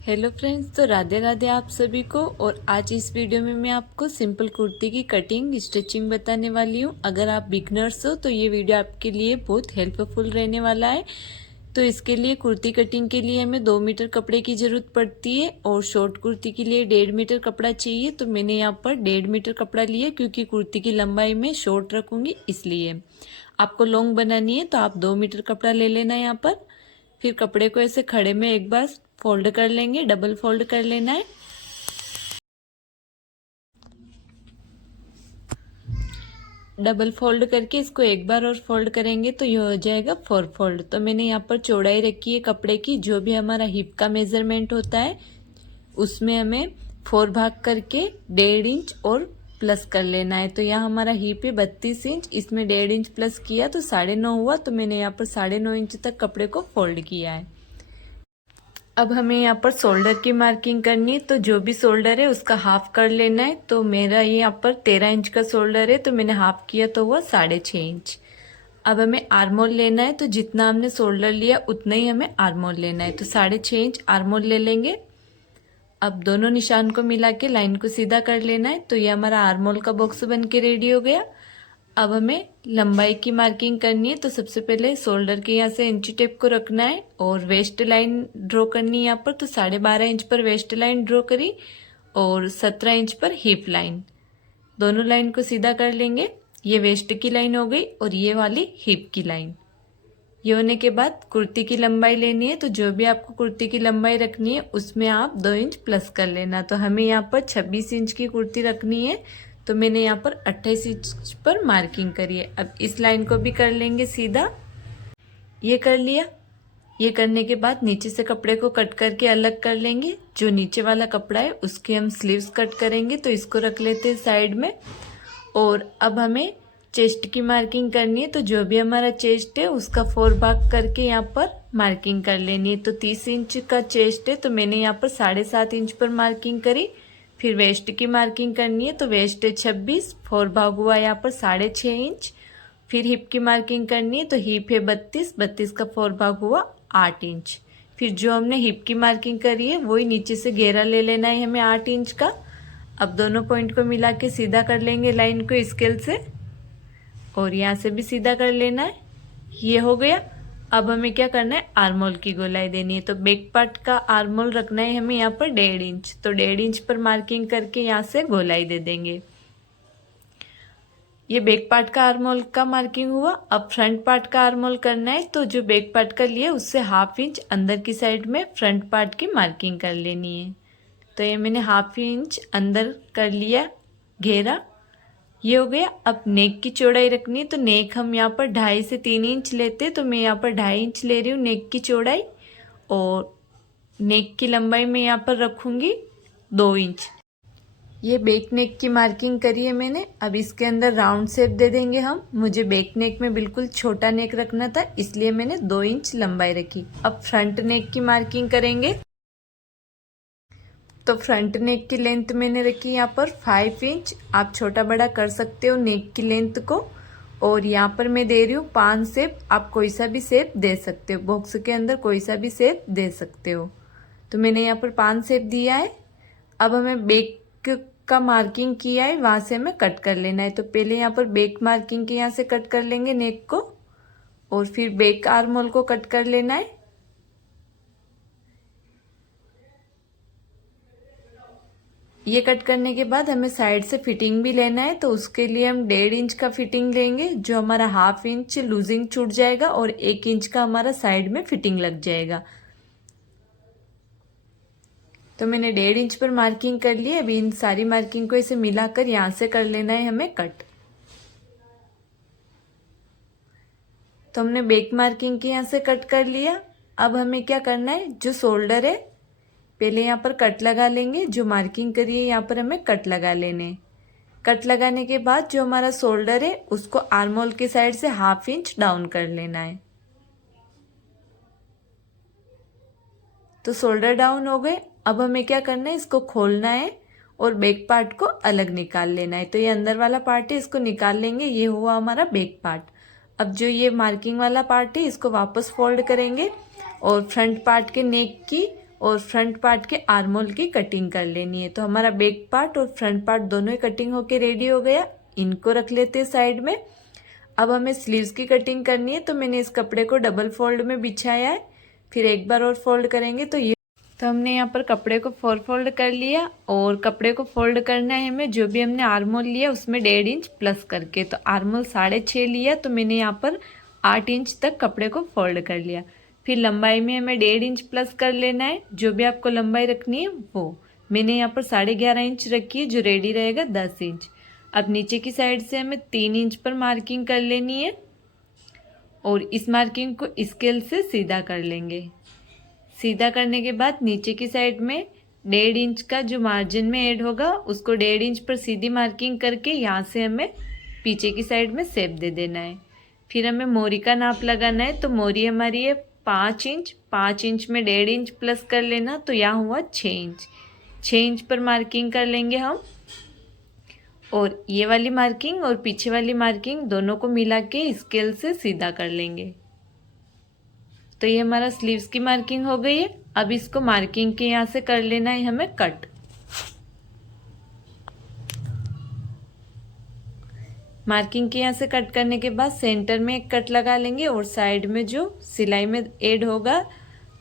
Hello friends, तो राधे राधे आप सभी को। और आज इस वीडियो में मैं आपको सिंपल कुर्ती की कटिंग स्टिचिंग बताने वाली हूँ। अगर आप बिगनर्स हो तो ये वीडियो आपके लिए बहुत हेल्पफुल रहने वाला है। तो इसके लिए कुर्ती कटिंग के लिए हमें 2 मीटर कपड़े की जरूरत पड़ती है और शॉर्ट कुर्ती के लिए 1.5 मीटर कपड़ा चाहिए। तो मैंने यहाँ पर 1.5 मीटर कपड़ा लिया क्योंकि कुर्ती की लंबाई में शॉर्ट रखूंगी, इसलिए। आपको लॉन्ग बनानी है तो आप 2 मीटर कपड़ा ले लेना यहाँ पर। फिर कपड़े को ऐसे खड़े में एक बार फोल्ड कर लेंगे, डबल फोल्ड कर लेना है। डबल फोल्ड करके इसको एक बार और फोल्ड करेंगे तो ये हो जाएगा 4 फोल्ड। तो मैंने यहाँ पर चौड़ाई रखी है कपड़े की, जो भी हमारा हिप का मेजरमेंट होता है उसमें हमें 4 भाग करके 1.5 इंच और प्लस कर लेना है। तो यहाँ हमारा हिप है 32 इंच, इसमें 1.5 इंच प्लस किया तो 9.5 हुआ। तो मैंने यहाँ पर 9.5 इंच तक कपड़े को फोल्ड किया है। अब हमें यहाँ पर शोल्डर की मार्किंग करनी है, तो जो भी शोल्डर है उसका हाफ कर लेना है। तो मेरा ये यहाँ पर 13 इंच का शोल्डर है तो मैंने हाफ किया तो हुआ 6.5 इंच। अब हमें आर्मोल लेना है, तो जितना हमने शोल्डर लिया उतना ही हमें आर्मोल लेना है। तो 6.5 इंच आर्मोल ले लेंगे। अब दोनों निशान को मिला के लाइन को सीधा कर लेना है। तो ये हमारा आर्मोल का बॉक्स बन के रेडी हो गया। अब हमें लंबाई की मार्किंग करनी है, तो सबसे पहले शोल्डर के यहाँ से इंची टेप को रखना है और वेस्ट लाइन ड्रॉ करनी है यहाँ पर। तो 12.5 इंच पर वेस्ट लाइन ड्रॉ करी और 17 इंच पर हिप लाइन, दोनों लाइन को सीधा कर लेंगे। ये वेस्ट की लाइन हो गई और ये वाली हिप की लाइन। ये होने के बाद कुर्ती की लंबाई लेनी है, तो जो भी आपको कुर्ती की लंबाई रखनी है उसमें आप 2 इंच प्लस कर लेना। तो हमें यहाँ पर 26 इंच की कुर्ती रखनी है, तो मैंने यहाँ पर 28 इंच पर मार्किंग करी है। अब इस लाइन को भी कर लेंगे सीधा। ये कर लिया। ये करने के बाद नीचे से कपड़े को कट करके अलग कर लेंगे। जो नीचे वाला कपड़ा है उसके हम स्लीव्स कट करेंगे, तो इसको रख लेते हैं साइड में। और अब हमें चेस्ट की मार्किंग करनी है, तो जो भी हमारा चेस्ट है उसका 4 भाग करके यहाँ पर मार्किंग कर लेनी है। तो 30 इंच का चेस्ट है तो मैंने यहाँ पर 7.5 इंच पर मार्किंग करी। फिर वेस्ट की मार्किंग करनी है, तो वेस्ट है 26, 4 भाग हुआ यहाँ पर 6.5 इंच। फिर हिप की मार्किंग करनी है, तो हिप है 32, 32 का 4 भाग हुआ 8 इंच। फिर जो हमने हिप की मार्किंग करी है वही नीचे से घेरा ले लेना है हमें 8 इंच का। अब दोनों पॉइंट को मिला के सीधा कर लेंगे लाइन को स्केल से, और यहाँ से भी सीधा कर लेना है। ये हो गया। अब हमें क्या करना है, आर्मोल की गोलाई देनी है। तो बैक पार्ट का आर्मोल रखना है हमें यहाँ पर 1.5 इंच। तो 1.5 इंच पर मार्किंग करके यहाँ से गोलाई दे देंगे। ये बैक पार्ट का आर्मोल का मार्किंग हुआ। अब फ्रंट पार्ट का आर्मोल करना है, तो जो बैक पार्ट का लिए उससे 1/2 इंच अंदर की साइड में फ्रंट पार्ट की मार्किंग कर लेनी है। तो ये मैंने 1/2 इंच अंदर कर लिया घेरा। ये हो गया। अब नेक की चौड़ाई रखनी है, तो नेक हम यहाँ पर 2.5 से 3 इंच लेते, तो मैं यहाँ पर 2.5 इंच ले रही हूँ नेक की चौड़ाई। और नेक की लंबाई में यहाँ पर रखूंगी 2 इंच। ये बैक नेक की मार्किंग करी है मैंने। अब इसके अंदर राउंड शेप दे देंगे हम। मुझे बैक नेक में बिल्कुल छोटा नेक रखना था, इसलिए मैंने 2 इंच लंबाई रखी। अब फ्रंट नेक की मार्किंग करेंगे, तो फ्रंट नेक की लेंथ मैंने रखी यहाँ पर 5 इंच। आप छोटा बड़ा कर सकते हो नेक की लेंथ को। और यहाँ पर मैं दे रही हूँ 5 शेप। आप कोई सा भी शेप दे सकते हो, बॉक्स के अंदर कोई सा भी शेप दे सकते हो। तो मैंने यहाँ पर 5 शेप दिया है। अब हमें बैक का मार्किंग किया है वहाँ से हमें कट कर लेना है। तो पहले यहाँ पर बैक मार्किंग के यहाँ से कट कर लेंगे नेक को, और फिर बैक आर्मोल को कट कर लेना है। ये कट करने के बाद हमें साइड से फिटिंग भी लेना है, तो उसके लिए हम 1.5 इंच का फिटिंग लेंगे। जो हमारा 1/2 इंच लूजिंग छूट जाएगा और 1 इंच का हमारा साइड में फिटिंग लग जाएगा। तो मैंने 1.5 इंच पर मार्किंग कर ली। अभी इन सारी मार्किंग को ऐसे मिलाकर यहाँ से कर लेना है हमें कट। तो हमने बैक मार्किंग के यहाँ से कट कर लिया। अब हमें क्या करना है, जो शोल्डर है पहले यहाँ पर कट लगा लेंगे। जो मार्किंग करी है यहाँ पर हमें कट लगा लेने। कट लगाने के बाद जो हमारा शोल्डर है उसको आर्मोल की साइड से 1/2 इंच डाउन कर लेना है। तो शोल्डर डाउन हो गए। अब हमें क्या करना है, इसको खोलना है और बैक पार्ट को अलग निकाल लेना है। तो ये अंदर वाला पार्ट है, इसको निकाल लेंगे। ये हुआ हमारा बैक पार्ट। अब जो ये मार्किंग वाला पार्ट है इसको वापस फोल्ड करेंगे और फ्रंट पार्ट के नेक की और फ्रंट पार्ट के आर्मोल की कटिंग कर लेनी है। तो हमारा बैक पार्ट और फ्रंट पार्ट दोनों ही कटिंग होके रेडी हो गया। इनको रख लेते हैं साइड में। अब हमें स्लीव्स की कटिंग करनी है, तो मैंने इस कपड़े को डबल फोल्ड में बिछाया है, फिर एक बार और फोल्ड करेंगे तो हमने यहाँ पर कपड़े को 4 फोल्ड कर लिया। और कपड़े को फोल्ड करना है हमें, जो भी हमने आर्मोल लिया उसमें 1.5 इंच प्लस करके। तो आर्मोल 6.5 लिया, तो मैंने यहाँ पर 8 इंच तक कपड़े को फोल्ड कर लिया। फिर लंबाई में हमें 1.5 इंच प्लस कर लेना है। जो भी आपको लंबाई रखनी है वो मैंने यहाँ पर 11.5 इंच रखी है, जो रेडी रहेगा 10 इंच। अब नीचे की साइड से हमें 3 इंच पर मार्किंग कर लेनी है और इस मार्किंग को स्केल से सीधा कर लेंगे। सीधा करने के बाद नीचे की साइड में 1.5 इंच का जो मार्जिन में ऐड होगा उसको 1.5 इंच पर सीधी मार्किंग करके यहाँ से हमें पीछे की साइड में शेप दे देना है। फिर हमें मोरी का नाप लगाना है। तो मोरी हमारी है 5 इंच। 5 इंच में 1.5 इंच प्लस कर लेना, तो यहाँ हुआ 6 इंच। 6 इंच पर मार्किंग कर लेंगे हम। और ये वाली मार्किंग और पीछे वाली मार्किंग दोनों को मिला के स्केल से सीधा कर लेंगे। तो ये हमारा स्लीव्स की मार्किंग हो गई है। अब इसको मार्किंग के यहाँ से कर लेना है हमें कट। मार्किंग के यहाँ से कट करने के बाद सेंटर में एक कट लगा लेंगे और साइड में जो सिलाई में ऐड होगा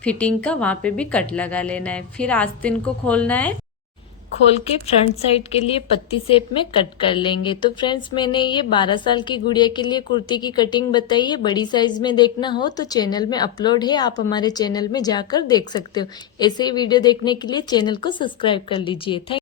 फिटिंग का वहाँ पे भी कट लगा लेना है। फिर आस्तीन को खोलना है। खोल के फ्रंट साइड के लिए पत्ती शेप में कट कर लेंगे। तो फ्रेंड्स, मैंने ये 12 साल की गुड़िया के लिए कुर्ती की कटिंग बताई है। बड़ी साइज में देखना हो तो चैनल में अपलोड है, आप हमारे चैनल में जाकर देख सकते हो। ऐसे ही वीडियो देखने के लिए चैनल को सब्सक्राइब कर लीजिए। थैंक